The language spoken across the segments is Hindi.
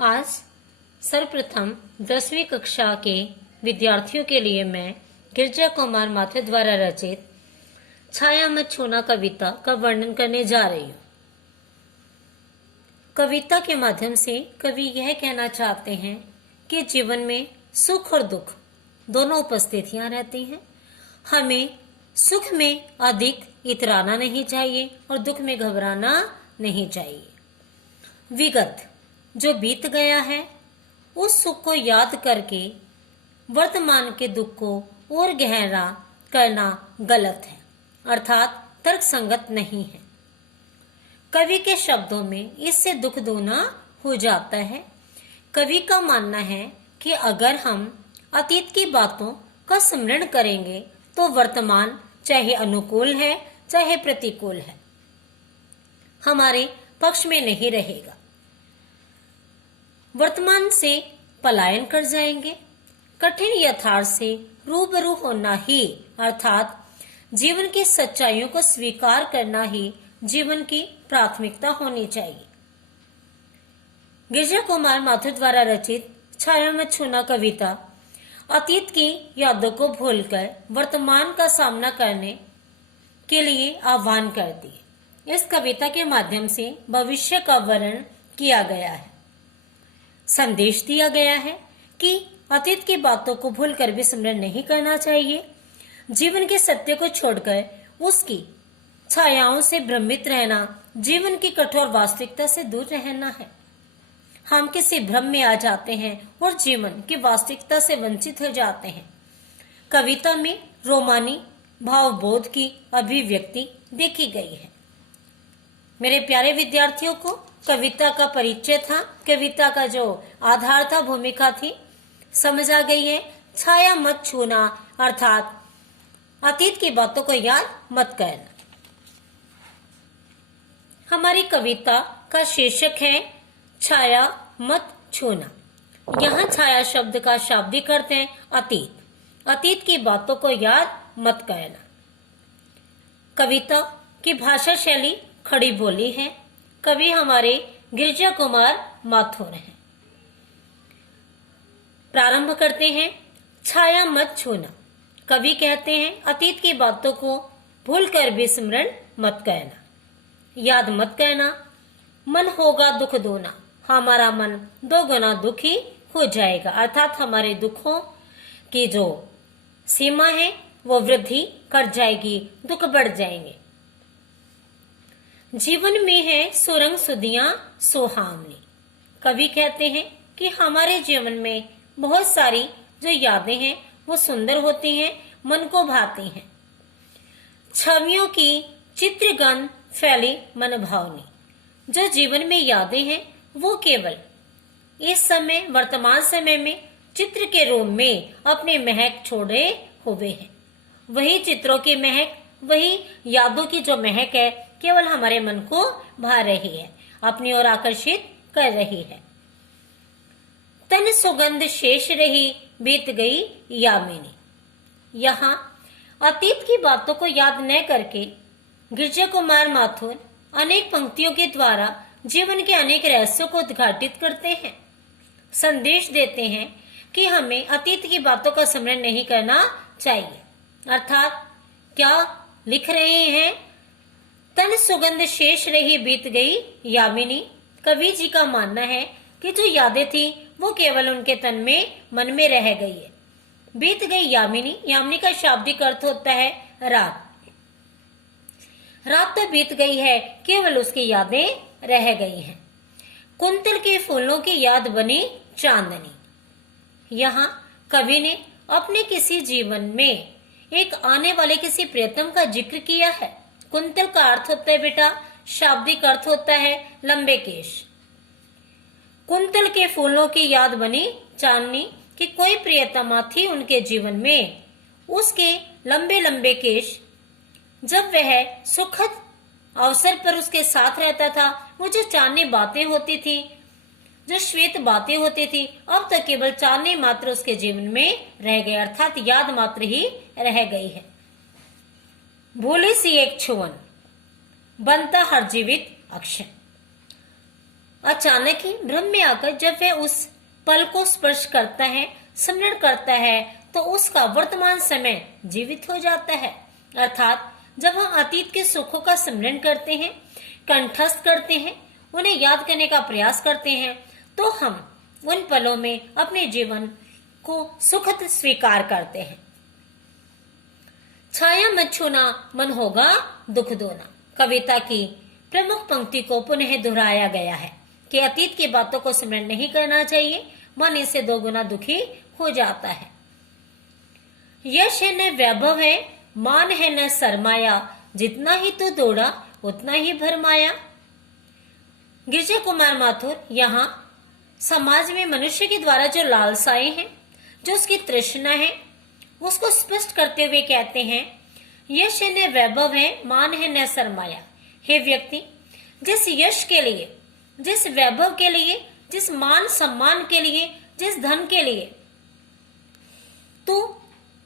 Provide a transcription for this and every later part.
आज सर्वप्रथम 10वीं कक्षा के विद्यार्थियों के लिए मैं गिरजा कुमार माथुर द्वारा रचित छाया मत छूना कविता का वर्णन करने जा रही हूँ। कविता के माध्यम से कवि यह कहना चाहते हैं कि जीवन में सुख और दुख दोनों उपस्थितियां रहती हैं। हमें सुख में अधिक इतराना नहीं चाहिए और दुख में घबराना नहीं चाहिए। विगत जो बीत गया है उस सुख को याद करके वर्तमान के दुख को और गहरा करना गलत है, अर्थात तर्कसंगत नहीं है। कवि के शब्दों में इससे दुख दोना हो जाता है। कवि का मानना है कि अगर हम अतीत की बातों का स्मरण करेंगे तो वर्तमान चाहे अनुकूल है चाहे प्रतिकूल है हमारे पक्ष में नहीं रहेगा। वर्तमान से पलायन कर जाएंगे। कठिन यथार्थ से रूबरू होना ही अर्थात जीवन की सच्चाइयों को स्वीकार करना ही जीवन की प्राथमिकता होनी चाहिए। गिरजा कुमार माथुर द्वारा रचित छाया मत छूना कविता अतीत की यादों को भूलकर वर्तमान का सामना करने के लिए आह्वान करती है। इस कविता के माध्यम से भविष्य का वर्णन किया गया है। संदेश दिया गया है कि अतीत की बातों को भूलकर भी स्मरण नहीं करना चाहिए। जीवन के सत्य को छोड़कर उसकी छायाओं से भ्रमित रहना जीवन की कठोर वास्तविकता से दूर रहना है। हम किसी भ्रम में आ जाते हैं और जीवन की वास्तविकता से वंचित हो जाते हैं। कविता में रोमानी भावबोध की अभिव्यक्ति देखी गई है। मेरे प्यारे विद्यार्थियों को कविता का परिचय था, कविता का जो आधार था, भूमिका थी, समझ आ गई है। छाया मत छूना अर्थात अतीत की बातों को याद मत करना। हमारी कविता का शीर्षक है छाया मत छूना। यहाँ छाया शब्द का शाब्दिक अर्थ है अतीत। अतीत की बातों को याद मत करना। कविता की भाषा शैली खड़ी बोली है। कवि हमारे गिरजा कुमार माथुर हैं। प्रारंभ करते हैं। छाया मत छूना। कवि कहते हैं अतीत की बातों को भूलकर भी स्मरण मत करना, याद मत करना। मन होगा दुख दोना, हमारा मन दो गुना दुखी हो जाएगा, अर्थात हमारे दुखों की जो सीमा है वो वृद्धि कर जाएगी, दुख बढ़ जाएंगे। जीवन में है सुरंग सुदियां सुहावनी। कवि कहते हैं कि हमारे जीवन में बहुत सारी जो यादें हैं वो सुंदर होती हैं, मन को भाती हैं। छवियों की चित्रगंध फैली मन भावनी। जो जीवन में यादें हैं वो केवल इस समय वर्तमान समय में चित्र के रूप में अपने महक छोड़े हुए हैं। वही चित्रों की महक, वही यादों की जो महक है केवल हमारे मन को भा रही है, अपनी ओर आकर्षित कर रही है। तन सुगंध शेष रही बीत गई यामिनी। यहाँ अतीत की बातों को याद न करके गिरजा कुमार माथुर अनेक पंक्तियों के द्वारा जीवन के अनेक रहस्यों को उद्घाटित करते हैं। संदेश देते हैं कि हमें अतीत की बातों का स्मरण नहीं करना चाहिए। अर्थात क्या लिख रहे हैं? तन सुगंध शेष रही बीत गई यामिनी। कवि जी का मानना है कि जो यादें थी वो केवल उनके तन में, मन में रह गई है। बीत गई यामिनी। यामिनी का शाब्दिक अर्थ होता है रात। रात तो बीत गई है, केवल उसकी यादें रह गई हैं। कुंतल के फूलों की याद बनी चांदनी। यहाँ कवि ने अपने किसी जीवन में एक आने वाले किसी प्रियतम का जिक्र किया है। कुंतल का अर्थ होता है बेटा, शाब्दिक अर्थ होता है लंबे केश। कुंतल के फूलों की याद बनी चांदनी कि कोई प्रियतमा थी उनके जीवन में। उसके लंबे लंबे केश, जब वह सुखद अवसर पर उसके साथ रहता था, वो जो चांदनी बातें होती थी, जो श्वेत बातें होती थी, अब तो केवल चांदनी मात्र उसके जीवन में रह गए, अर्थात याद मात्र ही रह गई है। भूली सी एक छुअन बनता हर जीवित अक्षर। अचानक ही भ्रम में आकर जब वह उस पल को स्पर्श करता है, स्मरण करता है, तो उसका वर्तमान समय जीवित हो जाता है। अर्थात जब हम अतीत के सुखों का स्मरण करते हैं, कंठस्थ करते हैं, उन्हें याद करने का प्रयास करते हैं, तो हम उन पलों में अपने जीवन को सुखद स्वीकार करते हैं। छाया मत छूना, मन होगा दुख दोना। कविता की प्रमुख पंक्ति को पुनः दोहराया गया है कि अतीत की बातों को स्मरण नहीं करना चाहिए, मन इससे दोगुना दुखी हो जाता है। यश है न वैभव है, मान है न सरमाया, जितना ही तू दौड़ा उतना ही भरमाया। गिरजा कुमार माथुर यहाँ समाज में मनुष्य के द्वारा जो लालसाएं हैं, जो उसकी तृष्णा है, उसको स्पष्ट करते हुए कहते हैं, यश है न वैभव है, मान है न सरमाया। हे व्यक्ति, जिस यश के लिए, जिस वैभव के लिए, जिस मान सम्मान के लिए, जिस धन के लिए तू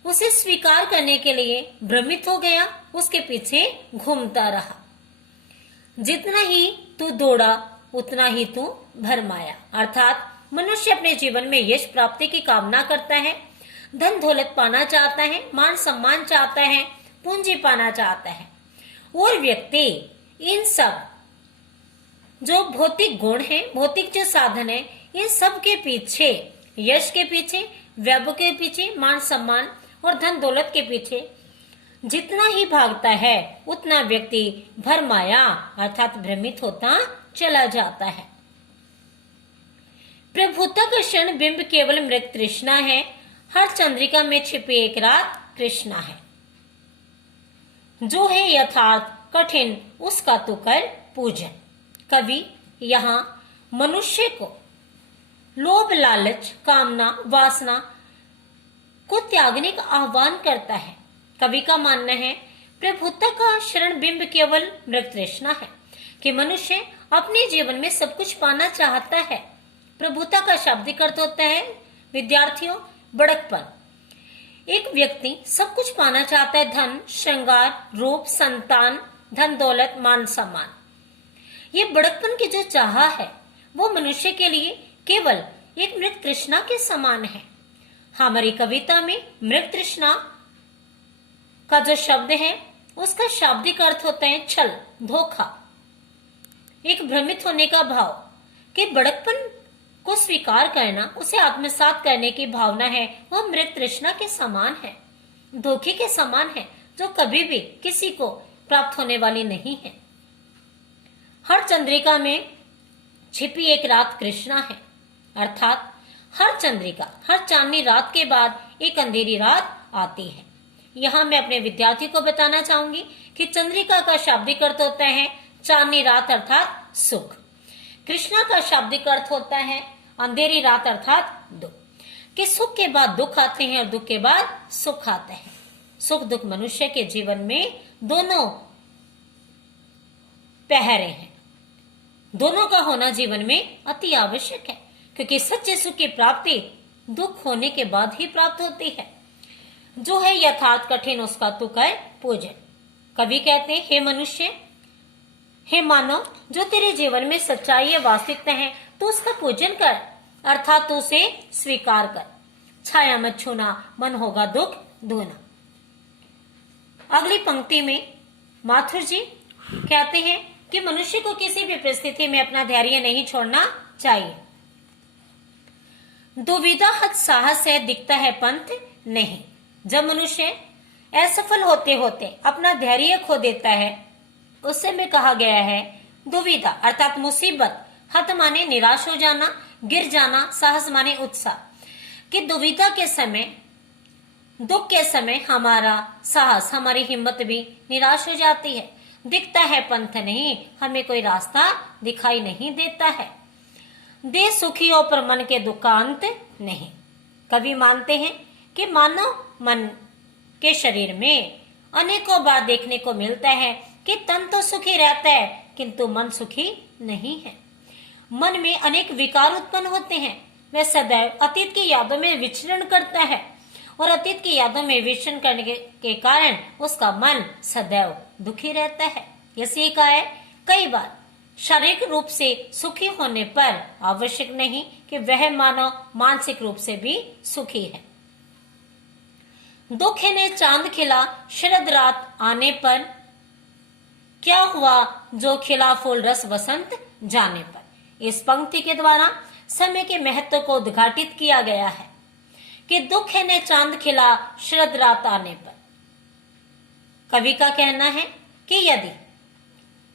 उसे स्वीकार करने के लिए भ्रमित हो गया, उसके पीछे घूमता रहा। जितना ही तू दौड़ा उतना ही तू भरमाया। अर्थात मनुष्य अपने जीवन में यश प्राप्ति की कामना करता है, धन दौलत पाना चाहता है, मान सम्मान चाहता है, पूंजी पाना चाहता है, और व्यक्ति इन सब जो भौतिक गुण है, भौतिक जो साधन है, इन सब के पीछे, यश के पीछे, वैभव के पीछे, मान सम्मान और धन दौलत के पीछे जितना ही भागता है, उतना व्यक्ति भरमाया अर्थात भ्रमित होता चला जाता है। प्रभुता का क्षण बिंब केवल मृत तृष्णा है, हर चंद्रिका में छिपी एक रात कृष्णा है। जो है यथार्थ कठिन उसका तो कर पूजन। कवि यहाँ मनुष्य को लोभ, लालच, कामना, वासना को त्यागने का आह्वान करता है। कवि का मानना है प्रभुता का शरण बिंब केवल मृत तृष्णा है कि मनुष्य अपने जीवन में सब कुछ पाना चाहता है। प्रभुता का शाब्दिक अर्थ होता है विद्यार्थियों बड़कपन। एक व्यक्ति सब कुछ पाना चाहता है, धन, श्रृंगार, रूप, संतान, धन दौलत, मान सम्मान। ये बड़कपन की जो चाह है वो मनुष्य के लिए केवल एक मृत तृष्णा के समान है। हमारी कविता में मृत तृष्णा का जो शब्द है उसका शाब्दिक अर्थ होता है छल, धोखा, एक भ्रमित होने का भाव कि बड़कपन को स्वीकार करना, उसे आत्मसात करने की भावना है, वह मृत तृष्णा के समान है, धोखे के समान है, जो कभी भी किसी को प्राप्त होने वाली नहीं है। हर चंद्रिका में छिपी एक रात कृष्णा है, अर्थात हर चंद्रिका, हर चांदनी रात के बाद एक अंधेरी रात आती है। यहाँ मैं अपने विद्यार्थी को बताना चाहूंगी कि चंद्रिका का शाब्दिक अर्थ होता है चांदनी रात अर्थात सुख। कृष्णा का शाब्दिक अर्थ होता है अंधेरी रात अर्थात दुख। कि सुख के बाद दुख आते हैं और दुख के बाद सुख आता है। सुख दुख मनुष्य के जीवन में दोनों पहरे हैं, दोनों का होना जीवन में अति आवश्यक है, क्योंकि सच्चे सुख की प्राप्ति दुख होने के बाद ही प्राप्त होती है। जो है यथार्थ कठिन उसका तू कर पूजन। कवि कहते हैं हे मनुष्य, हे मानव, जो तेरे जीवन में सच्चाई है, वास्तविकता है, तो उसका पूजन कर, अर्थात तू उसे स्वीकार कर। छाया मत छूना, मन होगा दुख धोना। अगली पंक्ति में माथुर जी कहते हैं कि मनुष्य को किसी भी परिस्थिति में अपना धैर्य नहीं छोड़ना चाहिए। दुविधा हत साहस है, दिखता है पंथ नहीं। जब मनुष्य असफल होते होते अपना धैर्य खो देता है, उससे में कहा गया है दुविधा अर्थात मुसीबत, हत माने निराश हो जाना, गिर जाना, साहस माने उत्साह। कि दुविधा के समय, दुख के समय हमारा साहस, हमारी हिम्मत भी निराश हो जाती है। दिखता है पंथ नहीं, हमें कोई रास्ता दिखाई नहीं देता है। देह सुखियों पर मन के दुखांत नहीं। कवि मानते हैं कि मानव मन के शरीर में अनेकों बार देखने को मिलता है कि तन तो सुखी रहता है किंतु मन सुखी नहीं है। मन में अनेक विकार उत्पन्न होते हैं। वह सदैव अतीत की यादों में विचरण करता है और अतीत की यादों में विचरण करने के कारण उसका मन सदैव दुखी रहता है। इसलिए कहा है कई बार शारीरिक रूप से सुखी होने पर आवश्यक नहीं कि वह मानव मानसिक रूप से भी सुखी है। दुख ने चांद खिला शरद रात आने पर, क्या हुआ जो खिला फूल रस वसंत जाने पर। इस पंक्ति के द्वारा समय के महत्व को उद्घाटित किया गया है कि दुख ने चांद खिला शरद रात आने पर। कवि का कहना है कि यदि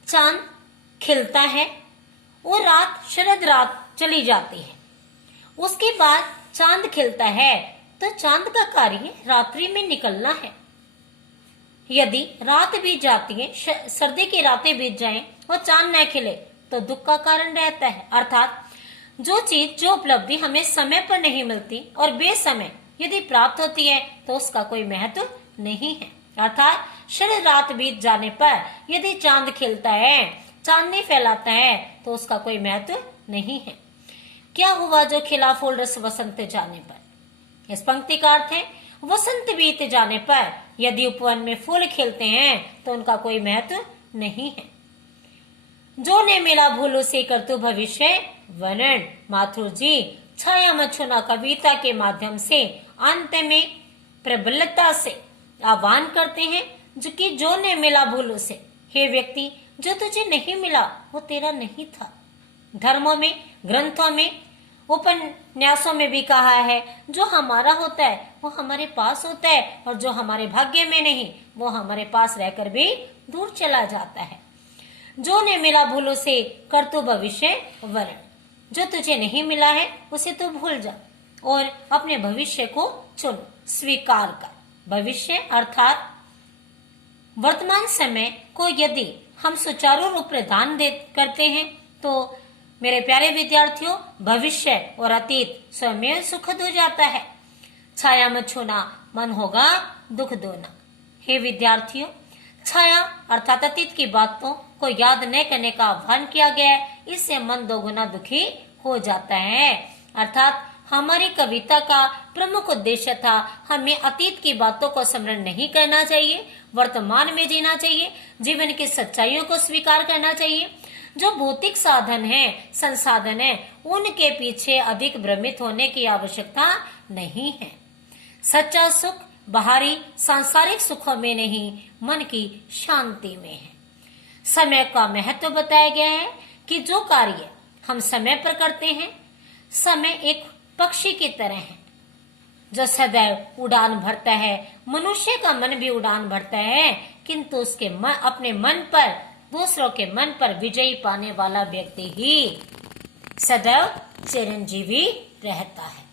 चांद खिलता है और रात शरद रात चली जाती है, उसके बाद चांद खिलता है तो चांद का कार्य रात्रि में निकलना है। यदि रात बीत जाती है, सर्दी की रातें बीत जाएं और चांद न खिले तो दुख का कारण रहता है। अर्थात जो चीज, जो उपलब्धि हमें समय पर नहीं मिलती और बेसमय यदि प्राप्त होती है तो उसका कोई महत्व नहीं है। अर्थात शरद रात बीत जाने पर यदि चांद खिलता है, चांदनी फैलाता है तो उसका कोई महत्व नहीं है। क्या हुआ जो खिला फूल रस वसंत जाने पर। इस पंक्ति का अर्थ है वसंत बीत जाने पर यदि उपवन में फूल खिलते हैं तो उनका कोई महत्व नहीं है। जो ने मिला भूलो से करतु भविष्य वर्णन। माथुर जी छाया मछुना कविता के माध्यम से अंत में प्रबलता से आह्वान करते हैं जो ने मिला भूलो से, हे व्यक्ति जो तुझे नहीं मिला वो तेरा नहीं था। धर्मों में, ग्रंथों में, उपन्यासों में भी कहा है जो हमारा होता है वो हमारे पास होता है और जो हमारे भाग्य में नहीं वो हमारे पास रहकर भी दूर चला जाता है। जो ने मिला भूलो से कर तू भविष्य वर्ण। जो तुझे नहीं मिला है उसे तू भूल जा और अपने भविष्य को चुन, स्वीकार कर। भविष्य अर्थात वर्तमान समय को यदि हम सुचारू रूप प्रदान करते हैं तो मेरे प्यारे विद्यार्थियों, भविष्य और अतीत स्वयं सुखद हो जाता है। छाया मत छूना, मन होगा दुख दोना। हे विद्यार्थियों, छाया अर्थात अतीत की बातों को याद न करने का आह्वान किया गया है, इससे मन दोगुना दुखी हो जाता है। अर्थात हमारी कविता का प्रमुख उद्देश्य था हमें अतीत की बातों को स्मरण नहीं करना चाहिए, वर्तमान में जीना चाहिए, जीवन की सच्चाइयों को स्वीकार करना चाहिए। जो भौतिक साधन है, संसाधन है, उनके पीछे अधिक भ्रमित होने की आवश्यकता नहीं है। सच्चा सुख बाहरी सांसारिक सुखों में नहीं, मन की शांति में है। समय का महत्व बताया गया है कि जो कार्य हम समय पर करते हैं, समय एक पक्षी की तरह है जो सदैव उड़ान भरता है। मनुष्य का मन भी उड़ान भरता है, किंतु उसके अपने मन पर, दूसरों के मन पर विजयी पाने वाला व्यक्ति ही सदैव चिरंजीवी रहता है।